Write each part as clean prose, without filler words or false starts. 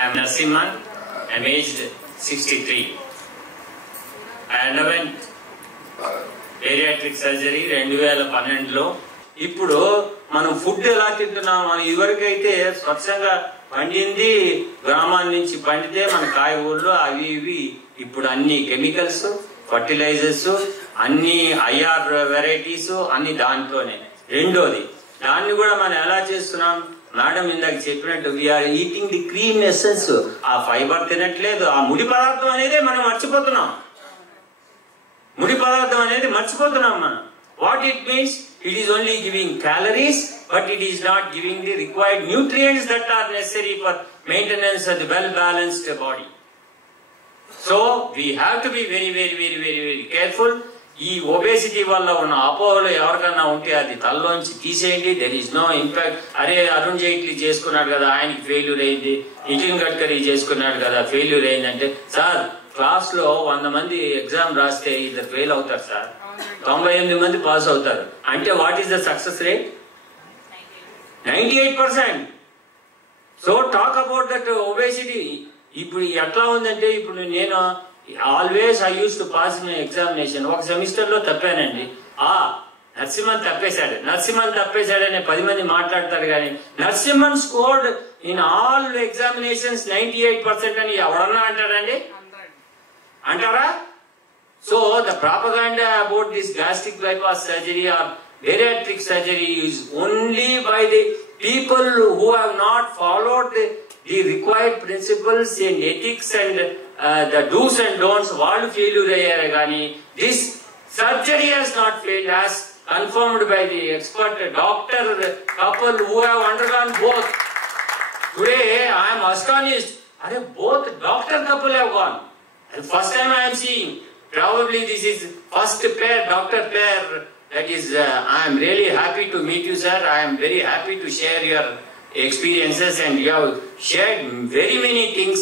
I am Narasimhan. I am aged 63. I underwent bariatric surgery 2012లో. ఇప్పుడు మనం food ఎలా తింటున్నాం? మనం ఇదివరకైతే స్వచ్ఛంగా పండింది గ్రామాల నుంచి పండితే మన కాయగూరలు అవి ఇవి. ఇప్పుడు అన్ని కెమికల్స్, ఫర్టిలైజర్స్, అన్ని ఐఆర్ వెరైటీస్ అన్ని దాంట్లోనే. రెండోది, దాన్ని కూడా మనం ఎలా చేస్తున్నాం? మేడం ఇందాక చెప్పినట్టు we are eating the cream essence. ఆ ఫైబర్ తినట్లేదు, ఆ ముడి పదార్థం అనేది మనం మర్చిపోతున్నాం. ముడి పదార్థం అనేది మర్చిపోతున్నాం మనం. What it means? It is only giving calories, but it is not giving the required nutrients that are necessary for maintenance of the well-balanced body. So we have to be very careful. ఈ obesity వల్ల ఉన్న అపోహలు ఎవరికన్నా ఉంటే అది తల్లోంచి తీసేయండి. There is no impact. అరే అరుణ్ జైట్లీ చేసుకున్నాడు కదా, ఆయనకి ఫెయిల్యూర్ అయింది, నితిన్ గడ్కరీ చేసుకున్నాడు కదా ఫెయిల్యూర్ అయిందంటే, సార్ క్లాస్ లో 100 మంది ఎగ్జామ్ రాస్తే 2 ఫెయిల్ అవుతారు సార్, 98 మంది పాస్ అవుతారు. అంటే what is the success rate? 98%. So talk about that obesity. ఇప్పుడు ఎట్లా ఉందంటే, ఇప్పుడు నేను always I use to pass my examination. ఒక సెమిస్టర్ లో తప్పానండి. నరసింహన్ తప్పేశాడని 10 మంది మాట్లాడతారు కానీ Narasimhan scored in all examinations 98% అని ఎవరన్నా అంటారండి? అంటారా? So the propaganda about this gastric bypass surgery or bariatric surgery is only by the people who have not followed the required principles and ethics and the do's and don'ts. All failure ayyare gaani this surgery has not failed, as confirmed by the expert doctor couple who have undergone both. Today I am astonished. Both doctor couple have gone. And first time I am seeing. Probably this is first pair, doctor pair. That is, I am really happy to meet you, sir. I am very happy to share your experiences, and you have shared very many things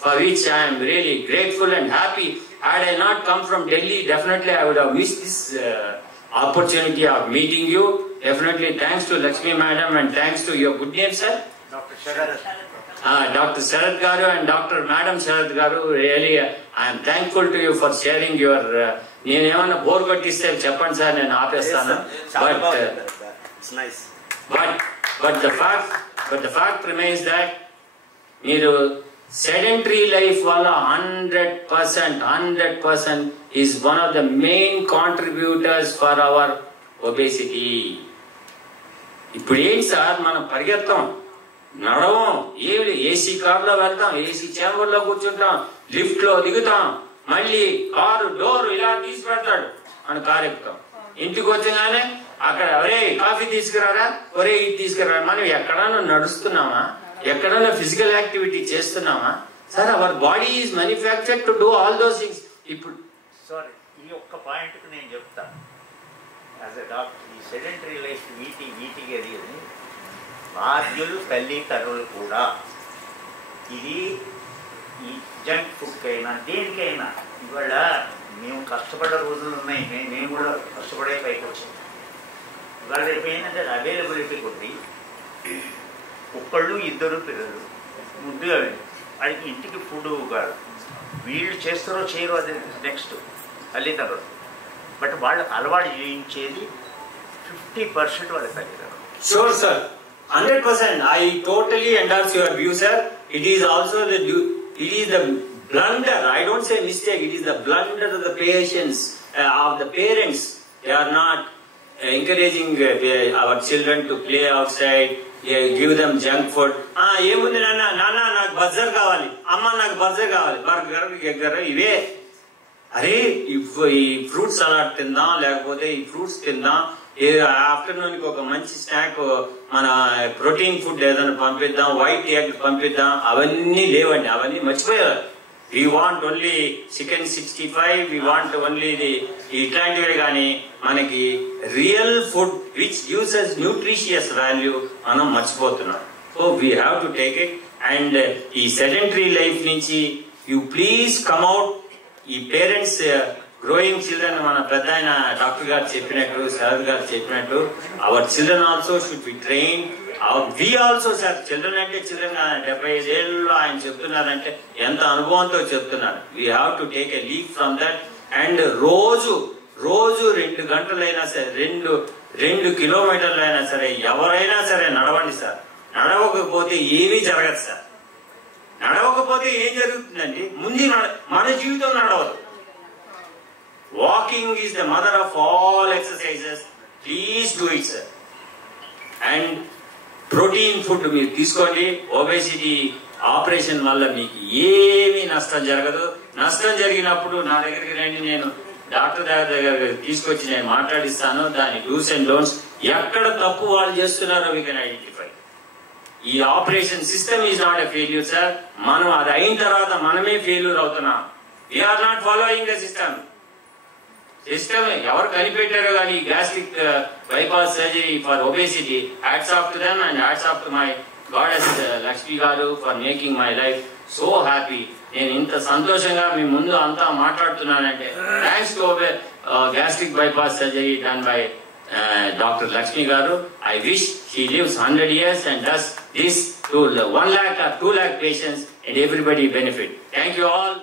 for which I am really grateful and happy. Had I not come from Delhi, definitely I would have missed this opportunity of meeting you. Definitely thanks to Lakshmi Madam and thanks to your good name, sir. Dr. Sharad. Dr. Sharad Garu and Dr. Madam Sharad Garu, really I am thankful to you for sharing your నేను ఏమన్నా bore కొట్టిస్తే చెప్పండి sir, నేను ఆపేస్తాను. But the fact remains that మీరు sedentary life వల్ల 100% is one of the main contributors for our obesity. ఇప్పుడు ఏంటి sir, మనం పరిగెత్తాం, నడవం, ఏమి ఏసీ కార్లో వెళ్తాం, ఏసీ చేంబర్ లో కూర్చుంటాం, లిఫ్ట్ లో దిగుతాం, మళ్ళీ కారు డోర్ ఇలా తీసి పెడతాడు, అని కారు ఎక్కుతాం. ఇంటికి వచ్చగానే అక్కడ ఒరే కాఫీ తీసుకురారా, ఒరే ఇది తీసుకురా. మనం ఎక్కడన్నా నడుస్తున్నామా? ఎక్కడన్నా ఫిజికల్ యాక్టివిటీ చేస్తున్నామా? Sir, our body is manufactured to do all those things. ఇప్పుడు సారీ, ఈ ఒక్క పాయింట్ నేను చెప్తాను. యాజ్ ఎ డాక్టర్, ఈ సెడెంటరీ లైఫ్ వీటికి అది బాధ్యులు తల్లిదండ్రులు కూడా ఇది ఈ జంక్ ఫుడ్కైనా దేనికైనా. ఇవాళ మేము కష్టపడ్డ రోజులు ఉన్నాయి, మేము కూడా కష్టపడే పైకి వచ్చాం. ఇవాళ రేపు ఏంటంటే అవైలబిలిటీ కొద్ది ఒక్కళ్ళు 2 పిల్లలు ముద్దుగా వాడికి ఇంటికి ఫుడ్ కాదు. వీళ్ళు చేస్తారో చేయరో అది నెక్స్ట్ తల్లిదండ్రులు. బట్ వాళ్ళకి అలవాటు చేయించేది 50% వాళ్ళ తల్లిదండ్రులు. Sure sir, 100%. I totally endorse your view, sir. It is also the blunder. I don't say mistake. It is the blunder of the patients, of the parents. They are not encouraging our children to play outside. Give them junk food. ఏముంది నాన్న నాకు burger కావాలి, అమ్మ నాకు burger కావాలి, burger ఇవే. అరే ఈ ఫ్రూట్ సలాడ్ తిందాం, లేకపోతే ఈ ఫ్రూట్స్ తిందాం, ఆఫ్టర్నూన్ కి ఒక మంచి స్నాక్, మన ప్రోటీన్ ఫుడ్ ఏదైనా పంపిద్దాం, వైట్ ఎగ్ పంపిద్దాం. అవన్నీ లేవండి, అవన్నీ మర్చిపోయారు. We want only chicken 65, we want only ఇట్లాంటివే. కానీ మనకి real food which gives us nutritious value మనం మర్చిపోతున్నాం. So we have to take it. And ఈ సెడెంటరీ లైఫ్ నుంచి యూ ప్లీజ్ కమ్అట్. ఈ పేరెంట్స్ growing children, మన పెద్ద ఆయన డాక్టర్ గారు చెప్పినట్టు, శరద్ గారు చెప్పినట్టు, our children also should be trained we also sir, children అంటే చిల్డ్రన్ 75 ఏళ్ళలో ఆయన చెప్తున్నారంటే ఎంత అనుభవంతో చెప్తున్నారు. We have to take a leave from that. And రోజు 2 గంటలైనా సరే, 2 కిలోమీటర్లైనా సరే ఎవరైనా సరే నడవండి సార్. నడవకపోతే ఏమీ జరగదు సార్. నడవకపోతే ఏం జరుగుతుందండి? ముందు మన జీవితం నడవదు. Walking is the mother of all exercises. Please do it sir. And protein food మీరు తీసుకోండి. ఒబేసిటీ ఆపరేషన్ వల్ల మీకు ఏమీ నష్టం జరగదు. నష్టం జరిగినప్పుడు నా దగ్గరికి రండి, నేను డాక్టర్ దగ్గర తీసుకొచ్చి నేను మాట్లాడిస్తాను. దాని డూస్ అండ్ డోంట్స్, ఎక్కడ తప్పు వాళ్ళు చేస్తున్నారో వీ కెన్ ఐడెంటిఫై. ఈ operation system is not a failure sir. మనం అది అయిన తర్వాత మనమే ఫెయిల్యూర్ అవుతున్నాం. We are not following the system. ఎవరు కనిపెట్టారో కానీ gastric bypass surgery for obesity, hats off to them and hats off to my goddess Lakshmi Garu for making my life so happy. నేను ఇంత సంతోషంగా మీ ముందు అంతా మాట్లాడుతున్నానంటే thanks to gastric bypass surgery done by Dr. Lakshmi Garu. I wish she lives 100 years and does this to 1 lakh or 2 lakh patients and everybody benefit. Thank you all.